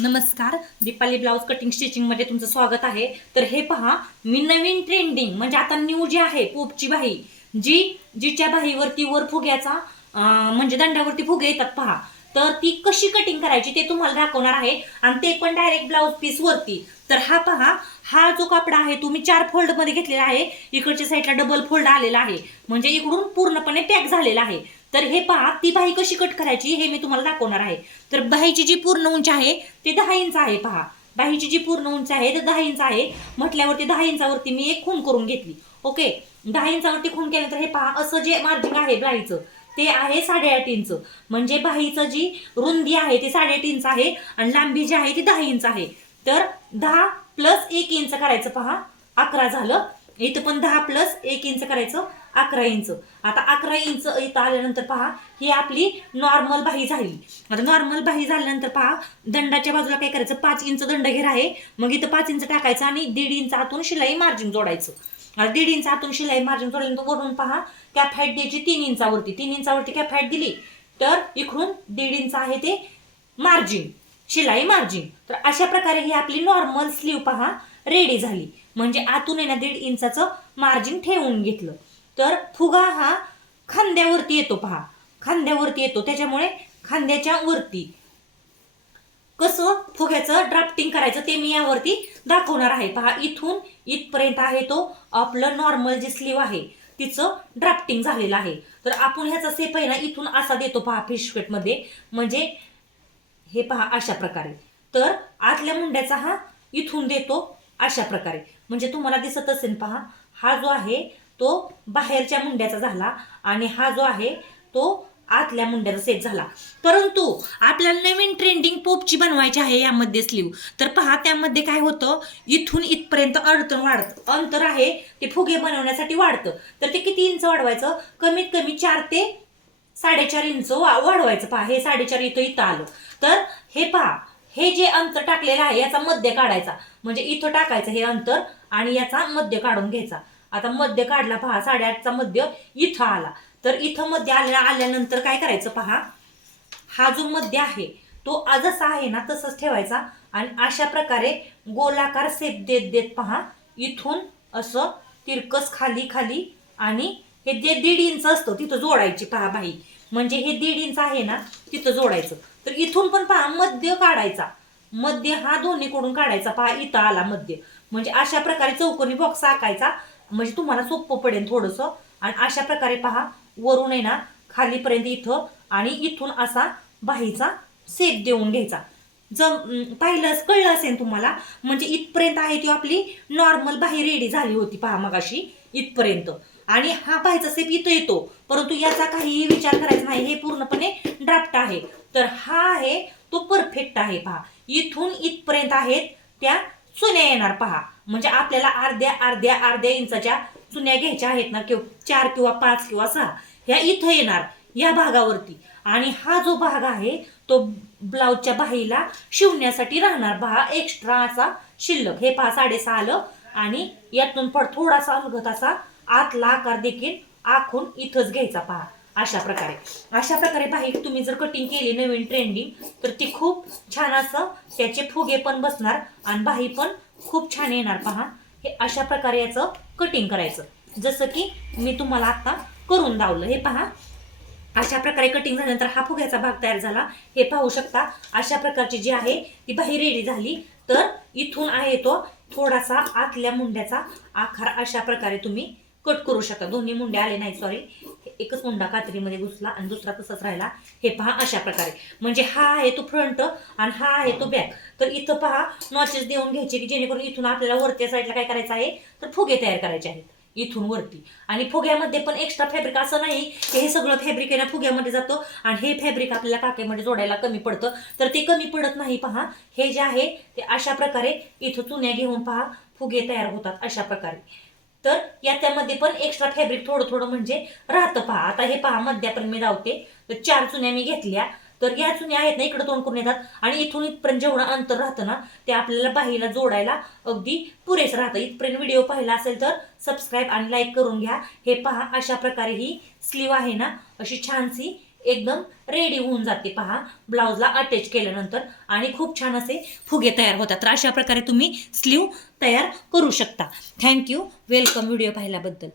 नमस्कार Deepali blouse cutting स्टिचिंगमध्ये तुमचं स्वागत आहे. तर हे पहा मी नवीन ट्रेंडिंग म्हणजे आता न्यू जी आहे पोपची बाही जी जिच्या बाहीवरती वर फुग्याचा म्हणजे दंडावरती फुगे येतात पहा. तर ती कशी कटिंग करायची ते तुम्हाला दाखवणार आहे आणि ते पण डायरेक्ट ब्लाऊज पीसवरती तर हा पहा हा जो कापडा आहे तो मी चार फोल्डमध्ये घेतलेला आहे इकडच्या साईडला डबल फोल्ड आलेला आहे. म्हणजे इकडून पूर्णपणे पॅक झालेला आहे. तर हे पहा ती बाही कशी कट करायची हे मी तुम्हाला दाखवणार आहे. तर बाहीची जी पूर्ण उंची आहे ते दहा इंच आहे पहा. बाहीची जी पूर्ण उंची आहे ते दहा इंच आहे. म्हटल्यावरती दहा इंचावरती मी एक खून करून घेतली. ओके? दहा इंचावरती खून केल्यानंतर हे पहा असं जे मार्जिन आहे बाहीचं ते आहे साडेआठ इंच. म्हणजे बाहीचं जी रुंदी आहे ती साडेआठ इंच आहे आणि लांबी जी आहे ती दहा इंच आहे. तर दहा प्लस एक इंच करायचं पहा अकरा झालं. इथं पण दहा प्लस एक इंच करायचं अकरा इंच. आता अकरा इंच इथं आल्यानंतर पहा ही आपली नॉर्मल बाही झाली. आता नॉर्मल बाही झाल्यानंतर पहा दंडाच्या बाजूला काय करायचं? पाच इंच दंड घेर आहे. मग इथं पाच इंच टाकायचं आणि दीड इंच आतून शिलाई मार्जिन जोडायचं. आता दीड इंच आतून शिलाई मार्जिन जोडल्यानंतर वरून पहा कॅप फॅट द्यायची तीन इंचावरती. तीन इंचावरती कॅप हाईट दिली तर इकडून दीड इंच आहे ते मार्जिन शिलाई मार्जिन तर अशा प्रकारे ही आपली नॉर्मल स्लीव पहा रेडी झाली. म्हणजे आतून आहे ना दीड इंचाचं मार्जिन ठेवून घेतलं. तर फुगा हा खांद्यावरती येतो पहा. खांद्यावरती येतो त्याच्यामुळे खांद्याच्या वरती. कसं? फुग्याचं ड्राफ्टिंग करायचं ते मी यावरती दाखवणार आहे. पहा इथून इथपर्यंत आहे तो आपलं नॉर्मल जी स्लीव आहे तिचं ड्राफ्टिंग झालेलं आहे. तर आपण ह्याचा सेप आहे ना इथून असा देतो पहा फिशकटमध्ये म्हणजे हे पहा अशा प्रकारे. तर आतल्या मुंड्याचा हा इथून देतो अशा प्रकारे. म्हणजे तुम्हाला दिसत असेल पहा हा जो आहे तो बाहेरच्या मुंड्याचा झाला आणि हा जो आहे तो आतल्या मुंड्याचा सेट झाला. परंतु आपल्याला नवीन ट्रेंडिंग पोपची बनवायची आहे यामध्ये स्लीव तर पहा त्यामध्ये काय होतं? इथून इथपर्यंत अडचण वाढतं. अंतर आहे ते फुगे बनवण्यासाठी वाढतं. तर ते किती इंच वाढवायचं? कमीत कमी चार ते साडेचार इंच वा- वाढवायचं. पहा हे साडेचार इथं इथं आलं. तर हे पहा हे जे अंतर टाकलेलं आहे याचा मध्य काढायचा. म्हणजे इथं टाकायचं हे अंतर आणि याचा मध्य काढून घ्यायचा. आता मध्य काढला पहा साडेआठचा मध्य इथं आला. तर इथं मध्य आल्या आल्यानंतर काय करायचं पहा? हा जो मध्य आहे तो जसा आहे ना तसंच ठेवायचा. आणि अशा प्रकारे गोलाकार सेप देत देत पहा इथून असं तिरकस खाली खाली आणि हे जे दीड इंच असतं तिथं जोडायची पहा बाई. म्हणजे हे दीड इंच आहे ना तिथं जोडायचं. तर इथून पण पहा मध्य काढायचा. मध्य हा दोन्हीकडून काढायचा पहा इथं आला मध्य. म्हणजे अशा प्रकारे चौकोनी बॉक्स आकायचा म्हणजे तुम्हाला सोपं पडेल थोडंसं. आणि अशा प्रकारे पहा वरून आहे ना खालीपर्यंत इथं आणि इथून असा बाहीचा सेप देऊन घ्यायचा. जम अं, पाहिलं कळलं असेल तुम्हाला म्हणजे इथपर्यंत आहे ती आपली नॉर्मल बाही रेडी झाली होती पहा मगाशी इथपर्यंत. आणि हा पाहायचा सेप इथं येतो परंतु याचा काहीही विचार करायचा नाही हे पूर्णपणे ड्राफ्ट आहे. तर हा आहे तो परफेक्ट आहे पहा. इथून इथपर्यंत आहेत त्या चुन्या येणार पहा. म्हणजे आपल्याला अर्ध्या अर्ध्या अर्ध्या इंचाच्या चुन्या घ्यायच्या आहेत ना किंवा चार किंवा पाच किंवा सहा ह्या इथं येणार या भागावरती. आणि हा जो भाग आहे तो ब्लाऊजच्या बाहीला शिवण्यासाठी राहणार. पहा एक्स्ट्रा असा शिल्लक. हे पहा साडेसहा आलं आणि यातून पण थोडासा अलगत असा आतला आकार देखील आखून इथंच घ्यायचा पहा. अशा प्रकारे. अशा प्रकारे बाही तुम्ही जर कटिंग केली नवीन ट्रेंडिंग तर ती खूप छान असं त्याचे फुगे पण बसणार आणि बाही पण खूप छान येणार. पहा हे अशा प्रकारे याचं कटिंग करायचं. जसं की मी तुम्हाला आता करून दावलं. हे पहा अशा प्रकारे कटिंग झाल्यानंतर हा फुग्याचा भाग तयार झाला. हे पाहू शकता अशा प्रकारची जी आहे ती बाहेर रेडी झाली. तर इथून आहे तो थोडासा आतल्या मुंड्याचा आकार अशा प्रकारे तुम्ही कट करू शकता. दोन्ही मुंडे आले नाही सॉरी एकच मुंडा कात्रीमध्ये घुसला आणि दुसरा तसाच राहिला. हे पहा अशा प्रकारे. म्हणजे हा आहे तो फ्रंट आणि हा आहे तो बॅक तर इथं पहा नॉचेस देऊन घ्यायचे की जेणेकरून इथून आपल्याला वरच्या साईडला काय करायचं आहे? तर फुगे तयार करायचे आहेत. इथून वरती. आणि फुग्यामध्ये पण एक्स्ट्रा फॅब्रिक असं नाही की हे सगळं फॅब्रिक आहे ना फुग्यामध्ये जातं. आणि हे फॅब्रिक आपल्याला काकेमध्ये जोडायला कमी पडतं. तर ते कमी पडत नाही पहा. हे जे आहे ते अशा प्रकारे इथं चुन्या घेऊन पहा फुगे तयार होतात अशा प्रकारे. तर याच्यामध्ये पण एक्स्ट्रा फॅब्रिक थोडं थोडं म्हणजे राहतं. पहा आता हे पहा मध्यापर्यंत मी लावते. तर चार चुन्या मी घेतल्या. तर या चुन्या आहेत ना इकडे तोंड करून येतात. आणि इथून इथपर्यंत जेवढं अंतर राहतं ना ते आपल्याला बाहीला जोडायला अगदी पुरेसं राहतं. इथपर्यंत व्हिडिओ पाहिला असेल तर सबस्क्राईब आणि लाईक करून घ्या. हे पहा अशा प्रकारे ही स्लीव आहे ना अशी छानशी एकदम रेडी होऊन जाते. पहा ब्लाऊजला अटॅच केल्यानंतर आणि खूप छान असे फुगे तयार होतात. तर अशा प्रकारे तुम्ही स्लीव तयार करू शकता. थँक्यू वेलकम व्हिडिओ पाहिल्याबद्दल.